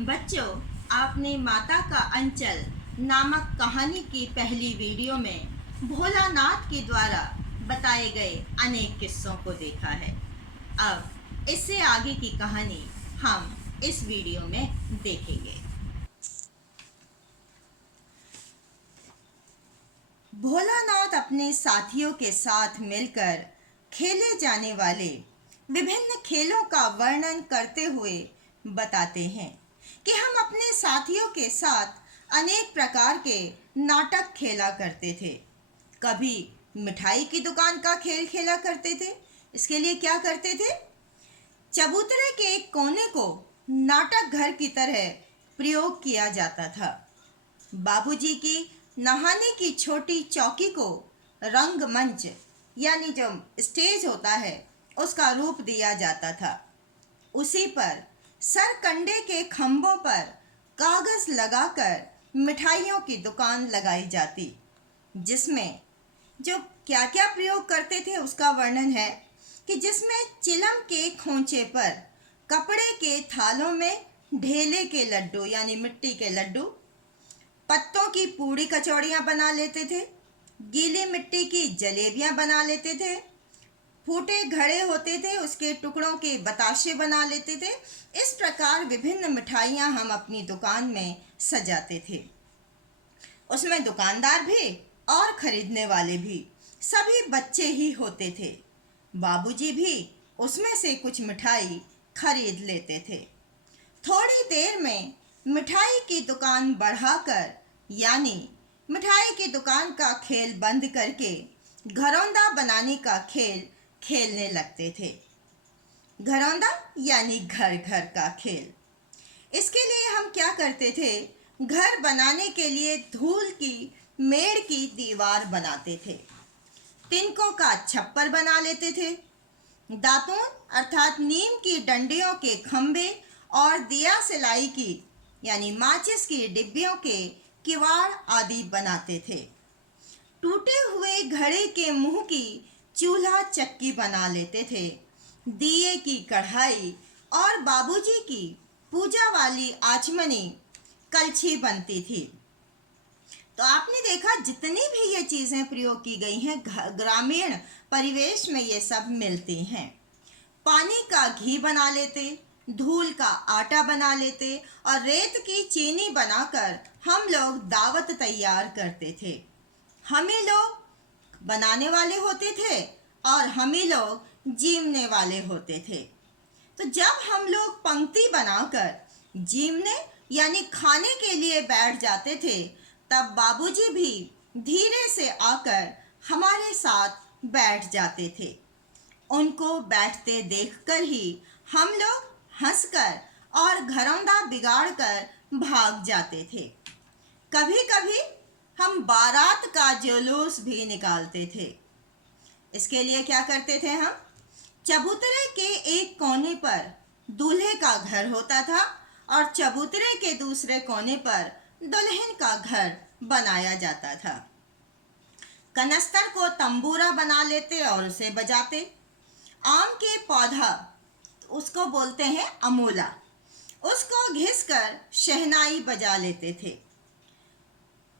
बच्चों, आपने माता का अंचल नामक कहानी की पहली वीडियो में भोलानाथ के द्वारा बताए गए अनेक किस्सों को देखा है। अब इससे आगे की कहानी हम इस वीडियो में देखेंगे। भोलानाथ अपने साथियों के साथ मिलकर खेले जाने वाले विभिन्न खेलों का वर्णन करते हुए बताते हैं कि हम अपने साथियों के साथ अनेक प्रकार के नाटक खेला करते थे। कभी मिठाई की दुकान का खेल खेला करते थे। इसके लिए क्या करते थे? चबूतरे के एक कोने को नाटक घर की तरह प्रयोग किया जाता था। बाबूजी की नहाने की छोटी चौकी को रंगमंच यानी जो स्टेज होता है उसका रूप दिया जाता था। उसी पर सरकंडे के खंभों पर कागज लगाकर मिठाइयों की दुकान लगाई जाती, जिसमें जो क्या क्या प्रयोग करते थे उसका वर्णन है कि जिसमें चिलम के खोंचे पर कपड़े के थालों में ढेले के लड्डू यानी मिट्टी के लड्डू, पत्तों की पूड़ी कचौड़ियाँ बना लेते थे, गीली मिट्टी की जलेबियाँ बना लेते थे, फूटे घड़े होते थे उसके टुकड़ों के बताशे बना लेते थे। इस प्रकार विभिन्न मिठाइयाँ हम अपनी दुकान में सजाते थे। उसमें दुकानदार भी और खरीदने वाले भी सभी बच्चे ही होते थे। बाबूजी भी उसमें से कुछ मिठाई खरीद लेते थे। थोड़ी देर में मिठाई की दुकान बढ़ाकर यानी मिठाई की दुकान का खेल बंद करके घरौंदा बनाने का खेल खेलने लगते थे। घरौंदा यानी घर घर का खेल। इसके लिए हम क्या करते थे? घर बनाने के लिए धूल की मेड़ की दीवार बनाते थे, तिनकों का छप्पर बना लेते थे, दातून अर्थात नीम की डंडियों के खंभे और दिया सिलाई की यानी माचिस की डिब्बियों के किवाड़ आदि बनाते थे। टूटे हुए घड़े के मुंह की चूल्हा चक्की बना लेते थे। दिए की कढ़ाई और बाबूजी की पूजा वाली आचमनी कलछी बनती थी। तो आपने देखा जितनी भी ये चीज़ें प्रयोग की गई हैं ग्रामीण परिवेश में ये सब मिलती हैं। पानी का घी बना लेते, धूल का आटा बना लेते और रेत की चीनी बनाकर हम लोग दावत तैयार करते थे। हम ही लोग बनाने वाले होते थे और हम ही लोग जीमने वाले होते थे। तो जब हम लोग पंक्ति बनाकर जीमने यानी खाने के लिए बैठ जाते थे, तब बाबूजी भी धीरे से आकर हमारे साथ बैठ जाते थे। उनको बैठते देखकर ही हम लोग हंसकर और घरौंदा बिगाड़कर भाग जाते थे। कभी कभी हम बारात का जुलूस भी निकालते थे। इसके लिए क्या करते थे हम? चबूतरे के एक कोने पर दूल्हे का घर होता था और चबूतरे के दूसरे कोने पर दुल्हन का घर बनाया जाता था। कनस्तर को तंबूरा बना लेते और उसे बजाते। आम के पौधा उसको बोलते हैं अमूला, उसको घिसकर शहनाई बजा लेते थे।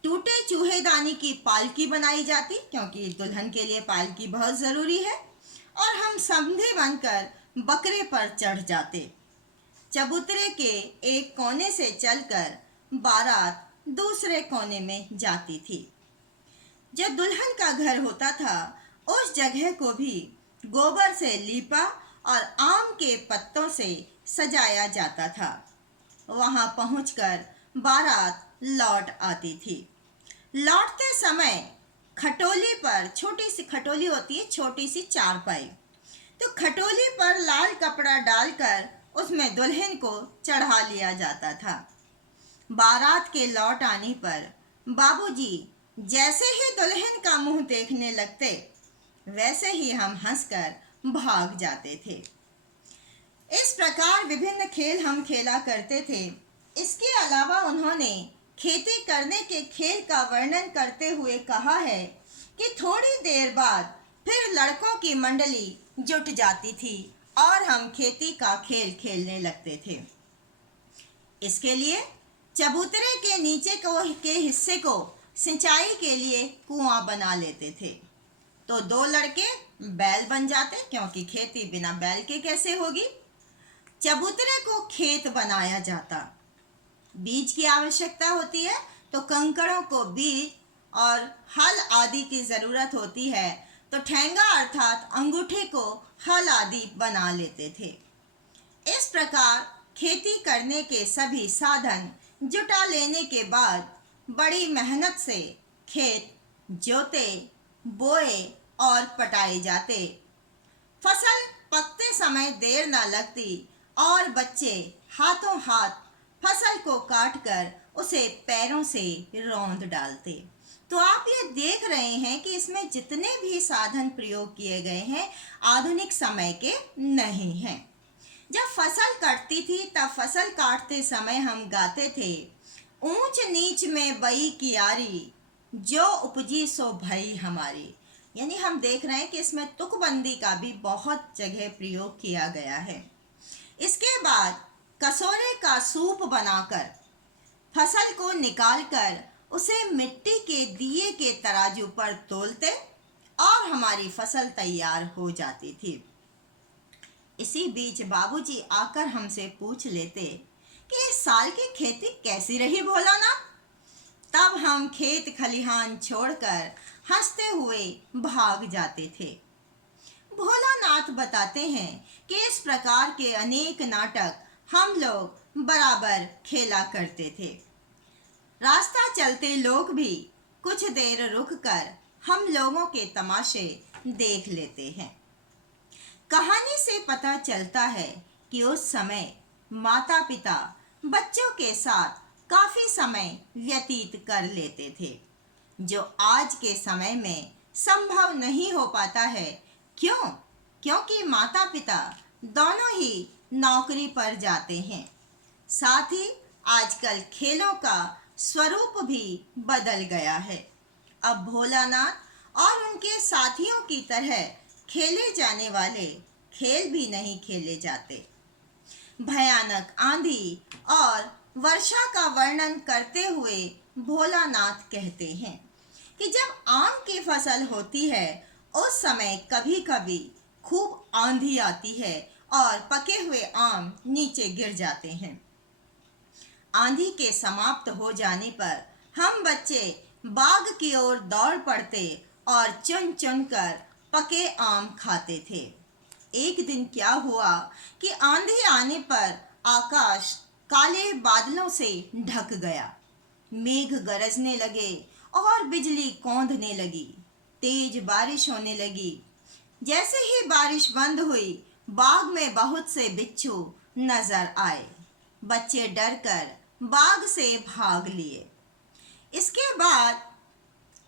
टूटे चूहेदानी की पालकी बनाई जाती क्योंकि दुल्हन के लिए पालकी बहुत ज़रूरी है और हम समधे बनकर बकरे पर चढ़ जाते। चबूतरे के एक कोने से चलकर बारात दूसरे कोने में जाती थी। जब दुल्हन का घर होता था उस जगह को भी गोबर से लीपा और आम के पत्तों से सजाया जाता था। वहां पहुंचकर बारात लौट आती थी। लौटते समय खटोली पर, छोटी सी खटोली होती है, छोटी सी चारपाई, तो खटोली पर लाल कपड़ा डालकर उसमें दुल्हन को चढ़ा लिया जाता था। बारात के लौट आने पर बाबूजी जैसे ही दुल्हन का मुंह देखने लगते, वैसे ही हम हंसकर भाग जाते थे। इस प्रकार विभिन्न खेल हम खेला करते थे। इसके अलावा उन्होंने खेती करने के खेल का वर्णन करते हुए कहा है कि थोड़ी देर बाद फिर लड़कों की मंडली जुट जाती थी और हम खेती का खेल खेलने लगते थे। इसके लिए चबूतरे के नीचे के हिस्से को सिंचाई के लिए कुआं बना लेते थे। तो दो लड़के बैल बन जाते, क्योंकि खेती बिना बैल के कैसे होगी। चबूतरे को खेत बनाया जाता। बीज की आवश्यकता होती है तो कंकड़ों को बीज और हल आदि की ज़रूरत होती है, तो ठेंगा अर्थात अंगूठे को हल आदि बना लेते थे। इस प्रकार खेती करने के सभी साधन जुटा लेने के बाद बड़ी मेहनत से खेत जोते, बोए और पटाए जाते। फसल पकते समय देर न लगती और बच्चे हाथों हाथ फसल को काटकर उसे पैरों से रौंद डालते। तो आप ये देख रहे हैं कि इसमें जितने भी साधन प्रयोग किए गए हैं आधुनिक समय के नहीं हैं। जब फसल कटती थी तब फसल काटते समय हम गाते थे, ऊंच नीच में बई कियारी, जो उपजी सो भई हमारी। यानी हम देख रहे हैं कि इसमें तुकबंदी का भी बहुत जगह प्रयोग किया गया है। इसके बाद कसोरे का सूप बनाकर फसल को निकालकर उसे मिट्टी के दिए के तराजू पर तोलते और हमारी फसल तैयार हो जाती थी। इसी बीच बाबूजी आकर हमसे पूछ लेते कि इस साल की खेती कैसी रही भोलानाथ। तब हम खेत खलिहान छोड़कर हंसते हुए भाग जाते थे। भोलानाथ बताते हैं कि इस प्रकार के अनेक नाटक हम लोग बराबर खेला करते थे। रास्ता चलते लोग भी कुछ देर रुककर हम लोगों के तमाशे देख लेते हैं। कहानी से पता चलता है कि उस समय माता पिता बच्चों के साथ काफी समय व्यतीत कर लेते थे, जो आज के समय में संभव नहीं हो पाता है। क्यों? क्योंकि माता पिता दोनों ही नौकरी पर जाते हैं। साथ ही आजकल खेलों का स्वरूप भी बदल गया है। अब भोलानाथ और उनके साथियों की तरह खेले जाने वाले खेल भी नहीं खेले जाते। भयानक आंधी और वर्षा का वर्णन करते हुए भोलानाथ कहते हैं कि जब आम की फसल होती है उस समय कभी कभी खूब आंधी आती है और पके हुए आम नीचे गिर जाते हैं। आंधी के समाप्त हो जाने पर हम बच्चे बाग की ओर दौड़ पड़ते और चुन चुन कर पके आम खाते थे। एक दिन क्या हुआ कि आंधी आने पर आकाश काले बादलों से ढक गया। मेघ गरजने लगे और बिजली कौंधने लगी। तेज बारिश होने लगी। जैसे ही बारिश बंद हुई, बाग में बहुत से बिच्छू नजर आए। बच्चे डरकर बाग से भाग लिए। इसके बाद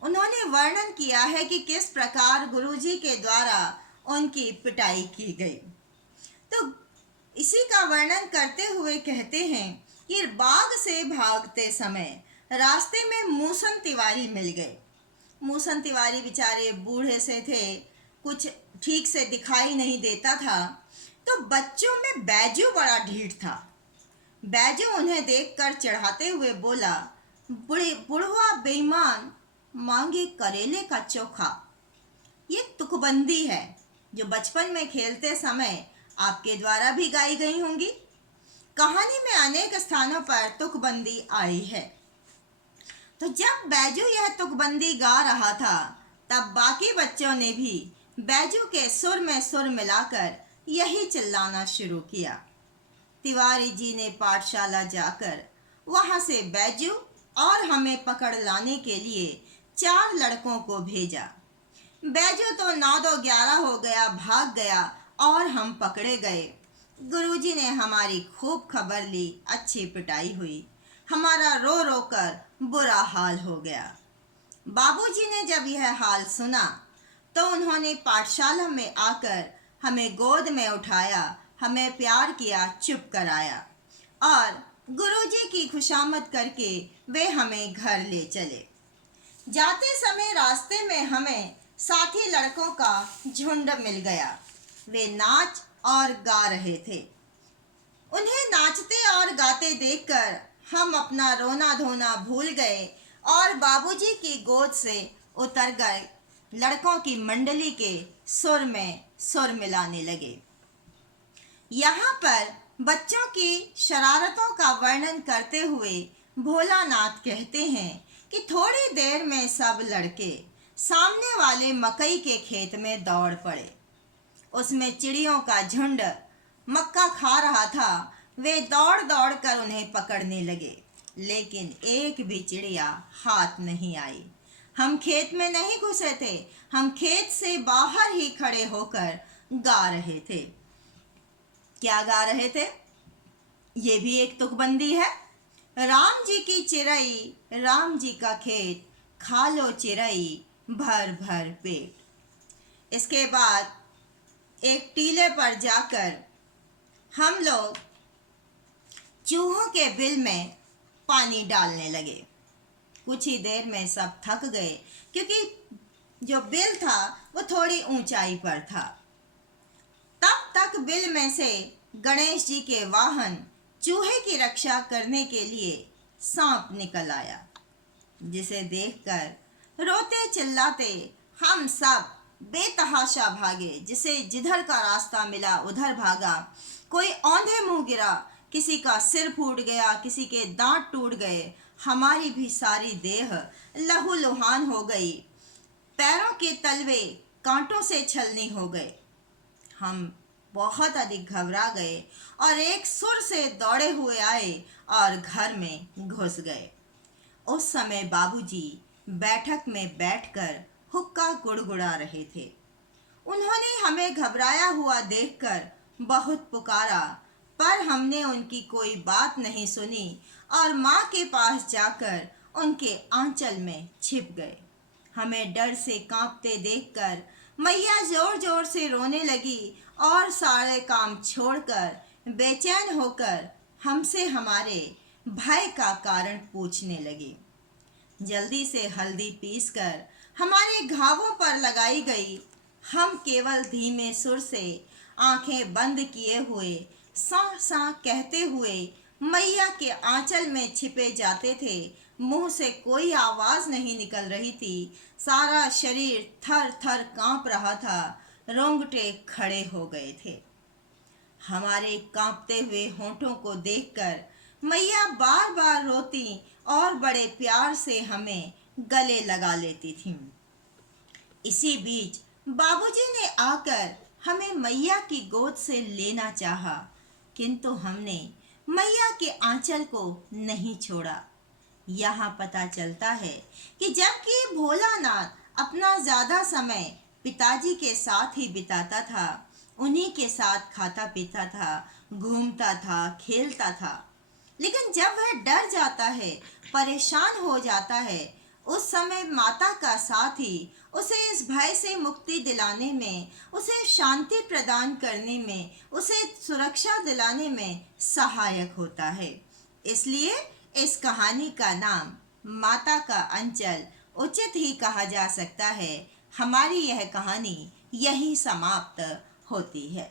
उन्होंने वर्णन किया है कि किस प्रकार गुरुजी के द्वारा उनकी पिटाई की गई। तो इसी का वर्णन करते हुए कहते हैं कि बाग से भागते समय रास्ते में मूसन तिवारी मिल गए। मूसन तिवारी बेचारे बूढ़े से थे, कुछ ठीक से दिखाई नहीं देता था। तो बच्चों में बैजू बड़ा ढीठ था। बैजू उन्हें देखकर चढ़ाते हुए बोला, बुढ़वा बेईमान, मांगे करेले का चोखा। ये तुकबंदी है जो बचपन में खेलते समय आपके द्वारा भी गाई गई होंगी। कहानी में अनेक स्थानों पर तुकबंदी आई है। तो जब बैजू यह तुकबंदी गा रहा था तब बाकी बच्चों ने भी बैजू के सुर में सुर मिलाकर यही चिल्लाना शुरू किया। तिवारी जी ने पाठशाला जाकर वहां से बैजू और हमें पकड़ लाने के लिए 4 लड़कों को भेजा। बैजू तो 9-2-11 हो गया, भाग गया और हम पकड़े गए। गुरुजी ने हमारी खूब खबर ली, अच्छी पिटाई हुई। हमारा रो रो कर बुरा हाल हो गया। बाबूजी ने जब यह हाल सुना तो उन्होंने पाठशाला में आकर हमें गोद में उठाया, हमें प्यार किया, चुप कराया और गुरुजी की खुशामद करके वे हमें घर ले चले। जाते समय रास्ते में हमें साथी लड़कों का झुंड मिल गया। वे नाच और गा रहे थे। उन्हें नाचते और गाते जाते देखकर हम अपना रोना धोना भूल गए और बाबूजी की गोद से उतर गए लड़कों की मंडली के सुर में सुर मिलाने लगे। यहाँ पर बच्चों की शरारतों का वर्णन करते हुए भोलानाथ कहते हैं कि थोड़ी देर में सब लड़के सामने वाले मकई के खेत में दौड़ पड़े। उसमें चिड़ियों का झुंड मक्का खा रहा था। वे दौड़ दौड़ कर उन्हें पकड़ने लगे, लेकिन एक भी चिड़िया हाथ नहीं आई। हम खेत में नहीं घुसे थे, हम खेत से बाहर ही खड़े होकर गा रहे थे। क्या गा रहे थे? ये भी एक तुकबंदी है। राम जी की चिरई, राम जी का खेत, खा लो चिरई भर भर पेट। इसके बाद एक टीले पर जाकर हम लोग चूहों के बिल में पानी डालने लगे। कुछ ही देर में सब थक गए, क्योंकि जो बिल था वो थोड़ी ऊंचाई पर था। तब तक बिल में से गणेश जी के वाहन चूहे की रक्षा करने के लिए सांप निकल आया, जिसे देखकर रोते चिल्लाते हम सब बेतहाशा भागे। जिसे जिधर का रास्ता मिला उधर भागा। कोई औंधे मुंह गिरा, किसी का सिर फूट गया, किसी के दांत टूट गए। हमारी भी सारी देह लहूलुहान हो गई, पैरों के तलवे कांटों से छलनी हो गए। हम बहुत अधिक घबरा गए और एक सुर से दौड़े हुए आए और घर में घुस गए। उस समय बाबूजी बैठक में बैठकर हुक्का गुड़गुड़ा रहे थे। उन्होंने हमें घबराया हुआ देखकर बहुत पुकारा, पर हमने उनकी कोई बात नहीं सुनी और माँ के पास जाकर उनके आंचल में छिप गए। हमें डर से कांपते देखकर मैया जोर जोर से रोने लगी और सारे काम छोड़कर बेचैन होकर हमसे हमारे भय का कारण पूछने लगी। जल्दी से हल्दी पीसकर हमारे घावों पर लगाई गई। हम केवल धीमे सुर से आंखें बंद किए हुए सा सा कहते हुए मैया के आंचल में छिपे जाते थे। मुंह से कोई आवाज नहीं निकल रही थी। सारा शरीर थर थर कांप रहा था। रोंगटे खड़े हो गए थे। हमारे कांपते हुए होंठों को देखकर मैया बार बार रोती और बड़े प्यार से हमें गले लगा लेती थीं। इसी बीच बाबूजी ने आकर हमें मैया की गोद से लेना चाहा, किंतु हमने मैया के आंचल को नहीं छोड़ा। यहाँ पता चलता है कि जबकि भोलानाथ अपना ज्यादा समय पिताजी के साथ ही बिताता था, उन्हीं के साथ खाता पीता था, घूमता था, खेलता था, लेकिन जब वह डर जाता है, परेशान हो जाता है, उस समय माता का साथ ही उसे इस भय से मुक्ति दिलाने में, उसे शांति प्रदान करने में, उसे सुरक्षा दिलाने में सहायक होता है। इसलिए इस कहानी का नाम माता का अंचल उचित ही कहा जा सकता है। हमारी यह कहानी यहीं समाप्त होती है।